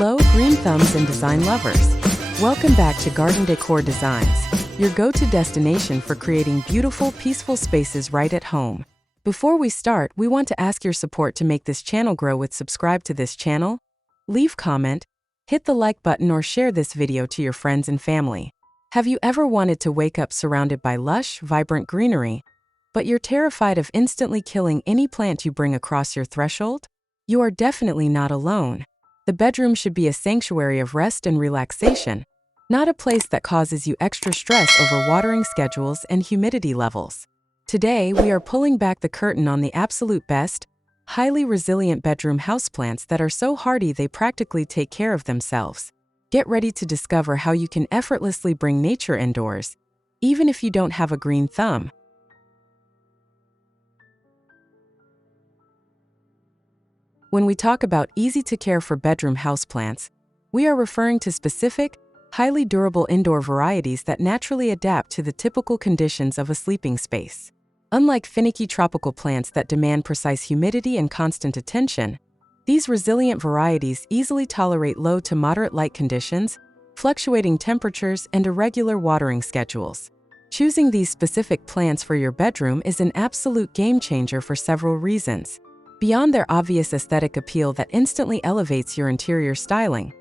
Hello, green thumbs and design lovers. Welcome back to Garden Decor Designs, your go-to destination for creating beautiful, peaceful spaces right at home. Before we start, we want to ask your support to make this channel grow with subscribe to this channel, leave comment, hit the like button or share this video to your friends and family. Have you ever wanted to wake up surrounded by lush, vibrant greenery, but you're terrified of instantly killing any plant you bring across your threshold? You are definitely not alone. The bedroom should be a sanctuary of rest and relaxation, not a place that causes you extra stress over watering schedules and humidity levels. Today, we are pulling back the curtain on the absolute best, highly resilient bedroom houseplants that are so hardy they practically take care of themselves. Get ready to discover how you can effortlessly bring nature indoors, even if you don't have a green thumb. When we talk about easy-to-care for bedroom houseplants, we are referring to specific, highly durable indoor varieties that naturally adapt to the typical conditions of a sleeping space. Unlike finicky tropical plants that demand precise humidity and constant attention, these resilient varieties easily tolerate low to moderate light conditions, fluctuating temperatures, and irregular watering schedules. Choosing these specific plants for your bedroom is an absolute game-changer for several reasons. Beyond their obvious aesthetic appeal that instantly elevates your interior styling,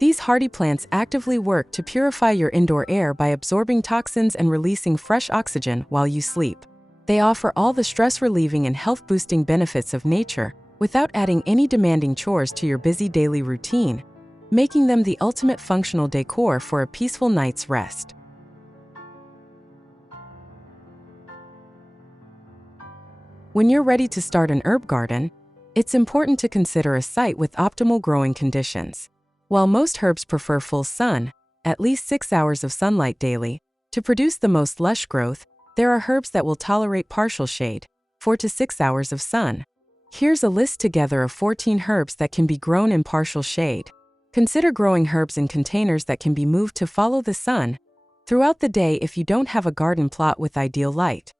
these hardy plants actively work to purify your indoor air by absorbing toxins and releasing fresh oxygen while you sleep. They offer all the stress-relieving and health-boosting benefits of nature without adding any demanding chores to your busy daily routine, making them the ultimate functional decor for a peaceful night's rest. When you're ready to start an herb garden, it's important to consider a site with optimal growing conditions. While most herbs prefer full sun, at least 6 hours of sunlight daily, to produce the most lush growth, there are herbs that will tolerate partial shade, 4 to 6 hours of sun. Here's a list together of 14 herbs that can be grown in partial shade. Consider growing herbs in containers that can be moved to follow the sun throughout the day if you don't have a garden plot with ideal light.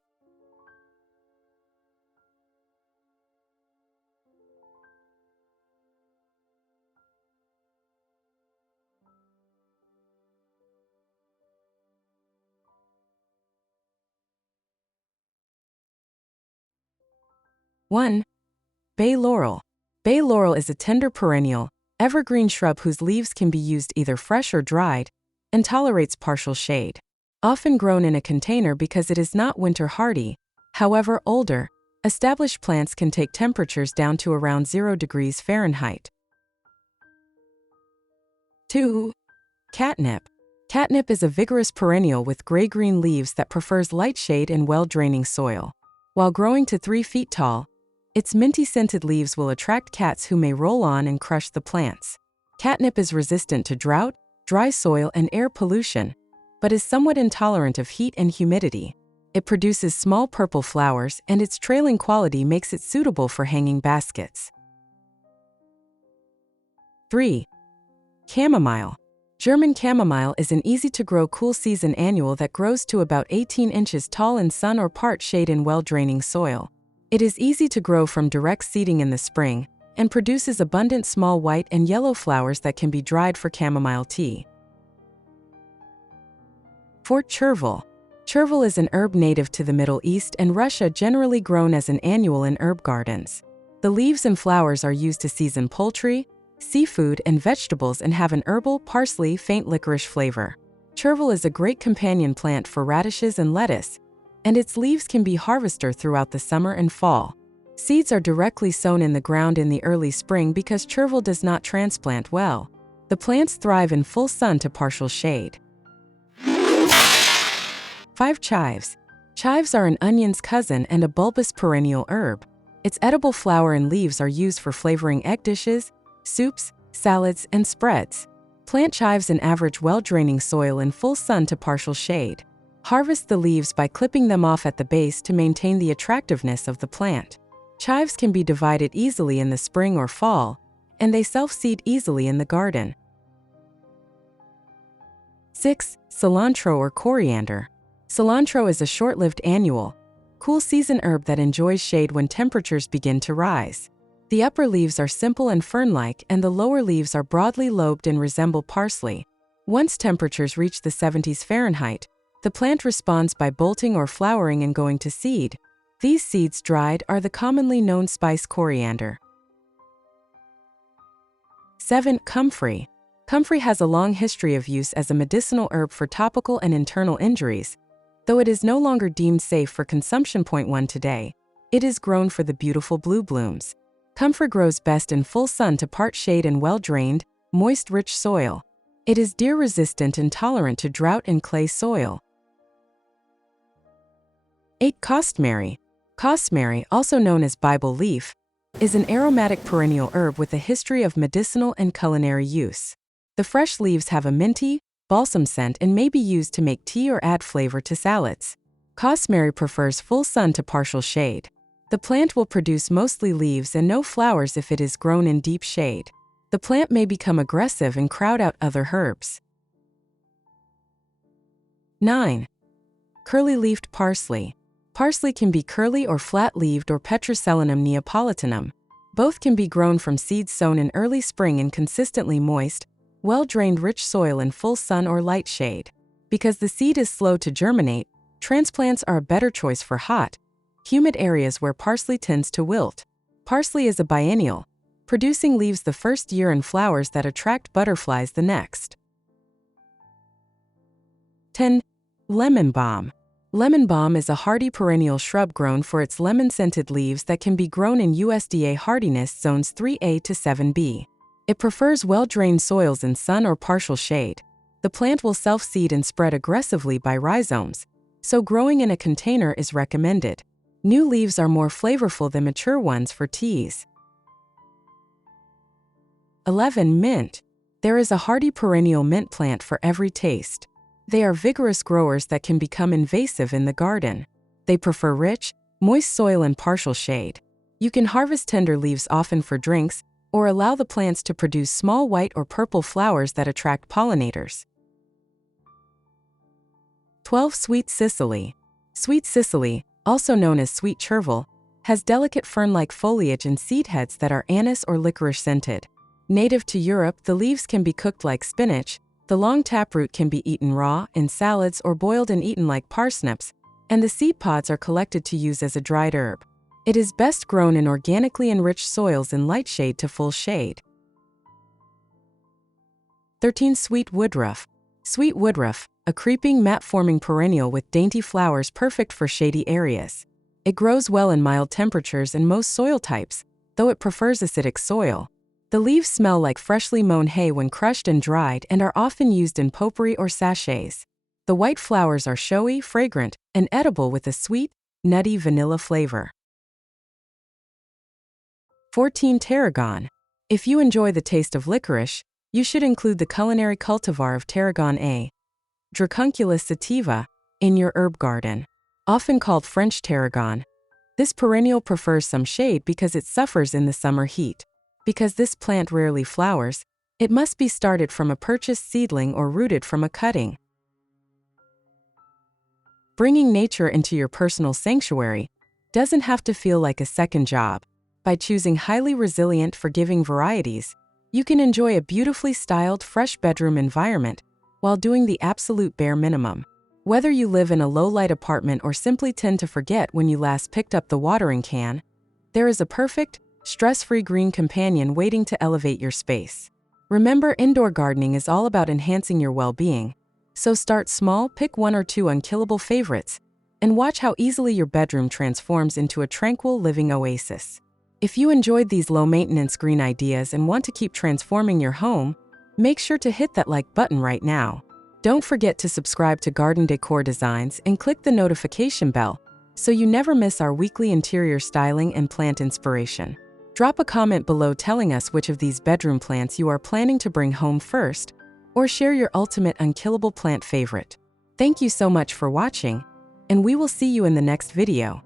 One, bay laurel. Bay laurel is a tender perennial, evergreen shrub whose leaves can be used either fresh or dried, and tolerates partial shade. Often grown in a container because it is not winter hardy, however, older, established plants can take temperatures down to around 0 degrees Fahrenheit. 2. Catnip. Catnip is a vigorous perennial with gray-green leaves that prefers light shade and well-draining soil. While growing to 3 feet tall, its minty-scented leaves will attract cats who may roll on and crush the plants. Catnip is resistant to drought, dry soil, and air pollution, but is somewhat intolerant of heat and humidity. It produces small purple flowers, and its trailing quality makes it suitable for hanging baskets. 3. Chamomile. German chamomile is an easy-to-grow cool-season annual that grows to about 18 inches tall in sun or part shade in well-draining soil. It is easy to grow from direct seeding in the spring and produces abundant small white and yellow flowers that can be dried for chamomile tea. 4. Chervil. Chervil is an herb native to the Middle East and Russia, generally grown as an annual in herb gardens. The leaves and flowers are used to season poultry, seafood, and vegetables and have an herbal, parsley, faint licorice flavor. Chervil is a great companion plant for radishes and lettuce, and its leaves can be harvested throughout the summer and fall. Seeds are directly sown in the ground in the early spring because chervil does not transplant well. The plants thrive in full sun to partial shade. 5. Chives. Chives are an onion's cousin and a bulbous perennial herb. Its edible flower and leaves are used for flavoring egg dishes, soups, salads, and spreads. Plant chives in average well-draining soil in full sun to partial shade. Harvest the leaves by clipping them off at the base to maintain the attractiveness of the plant. Chives can be divided easily in the spring or fall, and they self-seed easily in the garden. 6. Cilantro or coriander. Cilantro is a short-lived annual, cool season herb that enjoys shade when temperatures begin to rise. The upper leaves are simple and fern-like, and the lower leaves are broadly lobed and resemble parsley. Once temperatures reach the 70s Fahrenheit, the plant responds by bolting or flowering and going to seed. These seeds, dried, are the commonly known spice coriander. 7. Comfrey. Comfrey has a long history of use as a medicinal herb for topical and internal injuries. Though it is no longer deemed safe for consumption. 1 Today, it is grown for the beautiful blue blooms. Comfrey grows best in full sun to part shade and well-drained, moist, rich soil. It is deer-resistant and tolerant to drought and clay soil. 8. Costmary. Costmary, also known as Bible leaf, is an aromatic perennial herb with a history of medicinal and culinary use. The fresh leaves have a minty, balsam scent and may be used to make tea or add flavor to salads. Costmary prefers full sun to partial shade. The plant will produce mostly leaves and no flowers if it is grown in deep shade. The plant may become aggressive and crowd out other herbs. 9. Curly-leafed parsley. Parsley can be curly or flat-leaved or Petroselinum neapolitanum. Both can be grown from seeds sown in early spring in consistently moist, well-drained rich soil in full sun or light shade. Because the seed is slow to germinate, transplants are a better choice for hot, humid areas where parsley tends to wilt. Parsley is a biennial, producing leaves the first year and flowers that attract butterflies the next. 10. Lemon balm. Lemon balm is a hardy perennial shrub grown for its lemon-scented leaves that can be grown in USDA hardiness zones 3A to 7B. It prefers well-drained soils in sun or partial shade. The plant will self-seed and spread aggressively by rhizomes, so growing in a container is recommended. New leaves are more flavorful than mature ones for teas. 11. Mint. There is a hardy perennial mint plant for every taste. They are vigorous growers that can become invasive in the garden. They prefer rich, moist soil and partial shade. You can harvest tender leaves often for drinks, or allow the plants to produce small white or purple flowers that attract pollinators. 12. Sweet cicely. Sweet cicely, also known as sweet chervil, has delicate fern-like foliage and seed heads that are anise or licorice scented. Native to Europe, the leaves can be cooked like spinach, the long taproot can be eaten raw, in salads or boiled and eaten like parsnips, and the seed pods are collected to use as a dried herb. It is best grown in organically enriched soils in light shade to full shade. 13. Sweet woodruff. Sweet woodruff, a creeping mat-forming perennial with dainty flowers perfect for shady areas. It grows well in mild temperatures and most soil types, though it prefers acidic soil. The leaves smell like freshly mown hay when crushed and dried and are often used in potpourri or sachets. The white flowers are showy, fragrant, and edible with a sweet, nutty vanilla flavor. 14. Tarragon. If you enjoy the taste of licorice, you should include the culinary cultivar of tarragon A. Dracunculus sativa, in your herb garden. Often called French tarragon, this perennial prefers some shade because it suffers in the summer heat. Because this plant rarely flowers, it must be started from a purchased seedling or rooted from a cutting. Bringing nature into your personal sanctuary doesn't have to feel like a second job. By choosing highly resilient, forgiving varieties, you can enjoy a beautifully styled, fresh bedroom environment while doing the absolute bare minimum. Whether you live in a low-light apartment or simply tend to forget when you last picked up the watering can, there is a perfect, stress-free green companion waiting to elevate your space. Remember, indoor gardening is all about enhancing your well-being. So start small, pick 1 or 2 unkillable favorites, and watch how easily your bedroom transforms into a tranquil living oasis. If you enjoyed these low-maintenance green ideas and want to keep transforming your home, make sure to hit that like button right now. Don't forget to subscribe to Garden Decor Designs and click the notification bell so you never miss our weekly interior styling and plant inspiration. Drop a comment below telling us which of these bedroom plants you are planning to bring home first, or share your ultimate unkillable plant favorite. Thank you so much for watching, and we will see you in the next video.